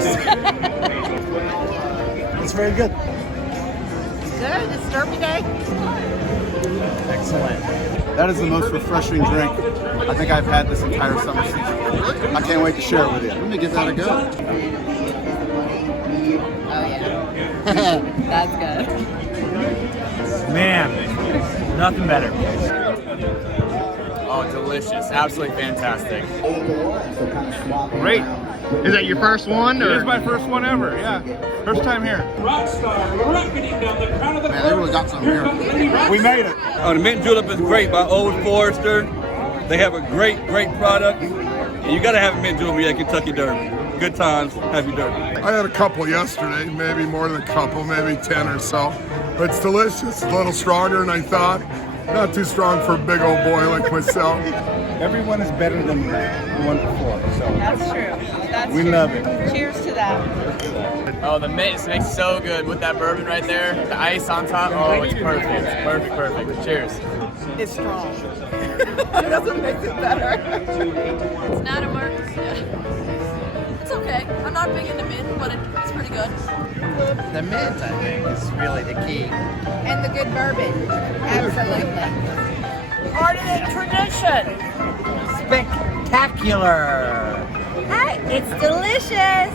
delicious. It's very good. Good. It's Derby Day. Excellent. That is the most refreshing drink I think I've had this entire summer season. I can't wait to share it with you. Let me give that a go. Oh yeah. That's good. Man, nothing better. Oh, delicious. Absolutely fantastic. Great. Is that your first one? It is my first one ever, yeah. First time here. Man, they really got something here. We made it. Oh, the Mint Julep is great by Old Forester. They have a great product. And you got to have a Mint Julep at Kentucky Derby. Good times, happy Derby. I had a couple yesterday, maybe more than a couple, maybe 10 or so. But it's delicious, a little stronger than I thought. Not too strong for a big old boy like myself. Everyone is better than the one before. So That's true. we love it. Cheers to that. Oh, the mix makes so good with that bourbon right there. The ice on top. Oh, it's perfect. Perfect. Cheers. It's strong. It doesn't make it better. It's not a margarita. It's okay. I'm not big into mint, but it's pretty good. The mint, I think, is really the key. And the good bourbon. Absolutely. Art and tradition. Spectacular. Hi, it's delicious.